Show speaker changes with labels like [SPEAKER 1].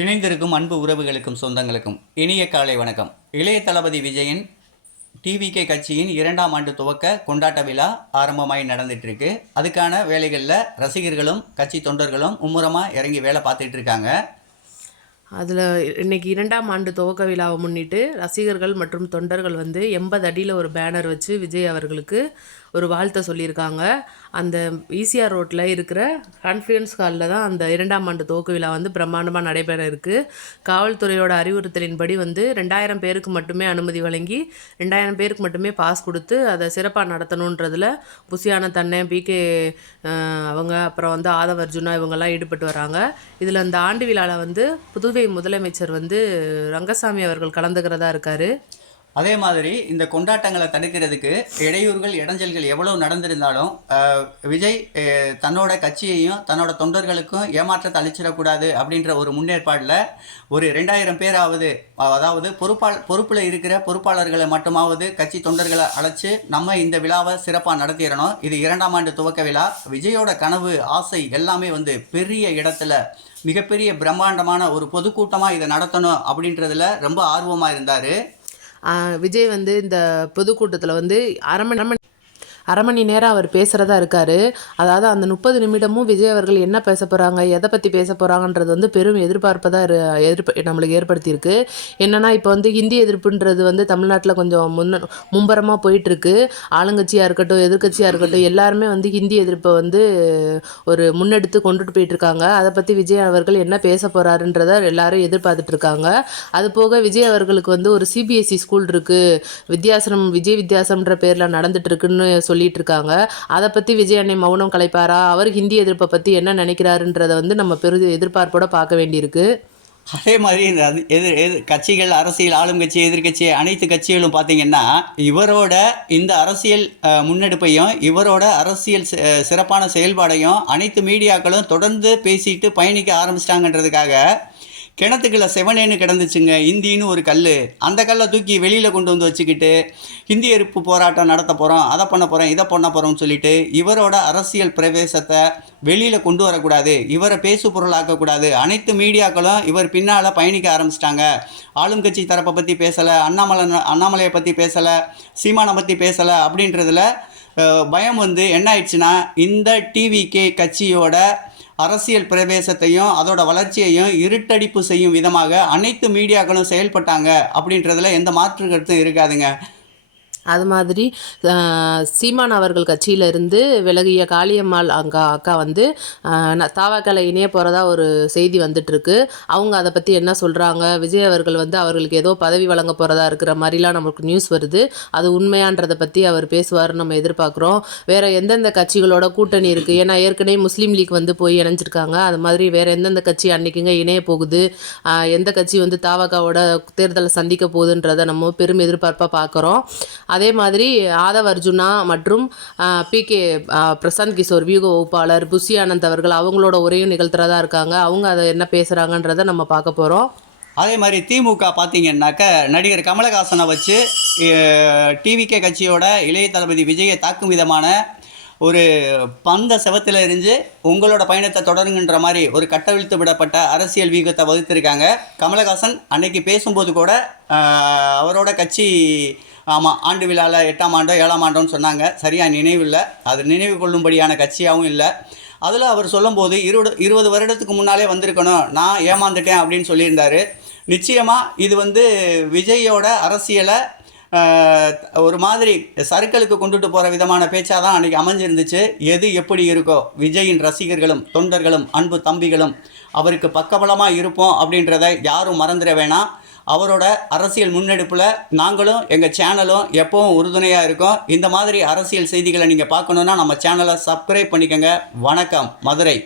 [SPEAKER 1] இணைந்திருக்கும் அன்பு உறவுகளுக்கும் சொந்தங்களுக்கும் இனிய காலை வணக்கம். இளைய தளபதி விஜயின் டிவிகே கட்சியின் இரண்டாம் ஆண்டு துவக்க கொண்டாட்ட விழா ஆரம்பமாகி நடந்துட்டுருக்கு. அதுக்கான வேலைகளில் ரசிகர்களும் கட்சி தொண்டர்களும் மும்முரமாக இறங்கி வேலை பார்த்துட்டு இருக்காங்க
[SPEAKER 2] அதில் இன்னைக்கு இரண்டாம் ஆண்டு துவக்க விழாவை முன்னிட்டு ரசிகர்கள் மற்றும் தொண்டர்கள் வந்து எண்பது அடியில் ஒரு பேனர் வச்சு விஜய் அவர்களுக்கு ஒரு வாழ்த்தை சொல்லியிருக்காங்க. அந்த ஈசிஆர் ரோட்டில் இருக்கிற கான்ஃபரன்ஸ் ஹாலில் தான் அந்த இரண்டாம் ஆண்டு துவக்க விழா வந்து பிரம்மாண்டமாக நடைபெற இருக்குது காவல்துறையோட அறிவுறுத்தலின்படி வந்து ரெண்டாயிரம் பேருக்கு மட்டுமே அனுமதி வழங்கி ரெண்டாயிரம் பேருக்கு மட்டுமே பாஸ் கொடுத்து அதை சிறப்பாக நடத்தணுன்றதுல புசியான தன்னை பிகே அவங்க அப்புறம் வந்து ஆதவர்ஜுனா இவங்கெல்லாம் ஈடுபட்டு வராங்க. இதில் இந்த ஆண்டு விழாவில் வந்து புது புதுவை முதலமைச்சர் வந்து ரங்கசாமி அவர்கள் கலந்துக்கிறதா இருக்காரு.
[SPEAKER 1] அதே மாதிரி இந்த கொண்டாட்டங்களை தடுக்கிறதுக்கு இடையூறுகள் இடைஞ்சல்கள் எவ்வளவு நடந்திருந்தாலும் விஜய் தன்னோட கட்சியையும் தன்னோட தொண்டர்களுக்கும் ஏமாற்றத்தை அழிச்சிடக்கூடாது அப்படின்ற ஒரு முன்னேற்பாடில் ஒரு ரெண்டாயிரம் பேராவது அதாவது பொறுப்பால் பொறுப்பில் இருக்கிற பொறுப்பாளர்களை மட்டுமாவது கட்சி தொண்டர்களை அழைச்சி நம்ம இந்த விழாவை சிறப்பாக நடத்திடணும். இது இரண்டாம் ஆண்டு துவக்க விழா. விஜயோட கனவு ஆசை எல்லாமே வந்து பெரிய இடத்துல மிகப்பெரிய பிரம்மாண்டமான ஒரு பொதுக்கூட்டமாக இதை நடத்தணும் அப்படின்றதுல ரொம்ப ஆர்வமாக இருந்தார்.
[SPEAKER 2] விஜய் வந்து இந்த பொதுக்கூட்டத்தில் வந்து அரை மணி அரை மணி நேரம் அவர் பேசுகிறதா இருக்காரு. அதாவது அந்த முப்பது நிமிடமும் விஜய் அவர்கள் என்ன பேச போகிறாங்க எதை பற்றி பேச போகிறாங்கன்றது வந்து பெரும் எதிர்பார்ப்பதாக தான் எதிர்ப்பு நம்மளுக்கு ஏற்படுத்தியிருக்கு. என்னன்னா இப்போ வந்து ஹிந்தி எதிர்ப்புன்றது வந்து தமிழ்நாட்டில் கொஞ்சம் முன்ன மும்பரமாக போயிட்டுருக்கு. ஆளுங்கட்சியாக இருக்கட்டும் எதிர்க்கட்சியாக இருக்கட்டும் எல்லாருமே வந்து ஹிந்தி எதிர்ப்பை வந்து ஒரு முன்னெடுத்து கொண்டுட்டு போயிட்டுருக்காங்க. அதை பற்றி விஜய் அவர்கள் என்ன பேச போகிறாருன்றத எல்லாரும் எதிர்பார்த்துட்ருக்காங்க அது போக விஜய் அவர்களுக்கு வந்து ஒரு சிபிஎஸ்சி ஸ்கூல் இருக்குது வித்யாசனம் விஜய் வித்யாசம்ன்ற பேரில் நடந்துட்டு இருக்குன்னு சொல்லிட்டு இருக்காங்க அதை பற்றி விஜய் அண்ணன் மௌனம் கலைப்பாரா? அவர் ஹிந்தி எதிர்ப்பை பற்றி என்ன நினைக்கிறாருன்றதை வந்து நம்ம பெரு எதிர்பார்ப்போட பார்க்க வேண்டியிருக்கு.
[SPEAKER 1] அதே மாதிரி இந்த அது- எதிர் எதிர் கட்சிகள் அரசியல் ஆளும் கட்சி எதிர்கட்சி அனைத்து கட்சிகளும் பார்த்தீங்கன்னா இவரோட இந்த அரசியல் முன்னெடுப்பையும் இவரோட அரசியல் சிறப்பான செயல்பாடையும் அனைத்து மீடியாக்களும் தொடர்ந்து பேசிட்டு பயணிக்க ஆரம்பிச்சிட்டாங்கன்றதுக்காக கிணத்துக்குள்ள செவனேன்னு கிடந்துச்சுங்க. இந்தின்னு ஒரு கல் அந்த கல்லை தூக்கி வெளியில் கொண்டு வந்து வச்சுக்கிட்டு ஹிந்தி எதிர்ப்பு போராட்டம் நடத்த போகிறோம் அதை பண்ண போகிறோம் இதை பண்ண போகிறோம்னு சொல்லிட்டு இவரோட அரசியல் பிரவேசத்தை வெளியில் கொண்டு வரக்கூடாது. இவரை பேசு பொருளாக்கக்கூடாது. அனைத்து மீடியாக்களும் இவர் பின்னால் பயணிக்க ஆரம்பிச்சிட்டாங்க. ஆளும் கட்சி தரப்பை பற்றி பேசலை அண்ணாமலை அண்ணாமலையை பற்றி பேசலை சீமானை பற்றி பேசலை அப்படின்றதுல பயம் வந்து என்ன ஆயிடுச்சுன்னா இந்த டிவிகே கட்சியோட அரசியல் பிரவேசத்தையும் அதோட வளர்ச்சியையும் இருட்டடிப்பு செய்யும் விதமாக அனைத்து மீடியாக்களும் செயல்பட்டாங்க அப்படின்றதுல எந்த மாற்று கருத்தும் இருக்காதுங்க.
[SPEAKER 2] அது மாதிரி சீமான் அவர்கள் கட்சியிலிருந்து விலகிய காளியம்மாள் அக்கா அக்கா வந்து தாவாக்கால இணைய போகிறதா ஒரு செய்தி வந்துட்டுருக்கு. அவங்க அதை பற்றி என்ன சொல்கிறாங்க விஜய் அவர்கள் வந்து அவர்களுக்கு ஏதோ பதவி வழங்க போகிறதா இருக்கிற மாதிரிலாம் நமக்கு நியூஸ் வருது. அது உண்மையான்றதை பற்றி அவர் பேசுவார்னு நம்ம எதிர்பார்க்குறோம். வேறு எந்தெந்த கட்சிகளோட கூட்டணி இருக்குது ஏன்னா ஏற்கனவே முஸ்லீம் லீக் வந்து போய் இணைஞ்சிருக்காங்க. அது மாதிரி வேறு எந்தெந்த கட்சி அன்னைக்குங்க இணைய போகுது? எந்த கட்சி வந்து தாவாக்காவோட தேர்தலை சந்திக்க போகுதுன்றதை நம்ம பெரும் எதிர்பார்ப்பாக பார்க்குறோம் அதே மாதிரி ஆதவ் அர்ஜுனா மற்றும் பி கே பிரசாந்த் கிஷோர் வியூக வகுப்பாளர் புஷி ஆனந்த் அவர்கள் அவங்களோட உரையும் நிகழ்த்துறதா இருக்காங்க. அவங்க அதை என்ன பேசுகிறாங்கன்றதை நம்ம பார்க்க போகிறோம்
[SPEAKER 1] அதே மாதிரி திமுக பார்த்தீங்கன்னாக்க நடிகர் கமலஹாசனை வச்சு டிவிகே கட்சியோட இளைய தளபதி விஜயை தாக்கும் விதமான ஒரு பந்த செவத்தில் இருந்து உங்களோட பயணத்தை தொடருங்கன்ற மாதிரி ஒரு கட்டவிழ்த்து விடப்பட்ட அரசியல் வீகத்தை வகுத்திருக்காங்க. கமலஹாசன் அன்னைக்கு பேசும்போது கூட அவரோட கட்சி ஆமாம் ஆண்டு விழாவில் எட்டாம் ஆண்டோ ஏழாம் ஆண்டோன்னு சொன்னாங்க. சரியாக நினைவில்லை. அது நினைவு கொள்ளும்படியான கட்சியாகவும் இல்லை. அதில் அவர் சொல்லும்போது இருபது இருபது வருடத்துக்கு முன்னாலே வந்திருக்கணும். நான் ஏமாந்துட்டேன் அப்படின்னு சொல்லியிருந்தார். நிச்சயமாக இது வந்து விஜயோட அரசியலை ஒரு மாதிரி சர்க்கிளுக்கு கொண்டுட்டு போகிற விதமான பேச்சாக தான் அன்றைக்கி அமைஞ்சிருந்துச்சு. எது எப்படி இருக்கோ விஜயின் ரசிகர்களும் தொண்டர்களும் அன்பு தம்பிகளும் அவருக்கு பக்கபலமாக இருப்போம் அப்படின்றத யாரும் மறந்துட வேணாம். அவரோட அரசியல் முன்னெடுப்பில் நாங்களும் எங்கள் சேனலும் எப்பவும் உறுதுணையாக இருக்கோம். இந்த மாதிரி அரசியல் செய்திகளை நீங்கள் பார்க்கணுன்னா நம்ம சேனலை சப்ஸ்கிரைப் பண்ணிக்கோங்க. வணக்கம் மதுரை.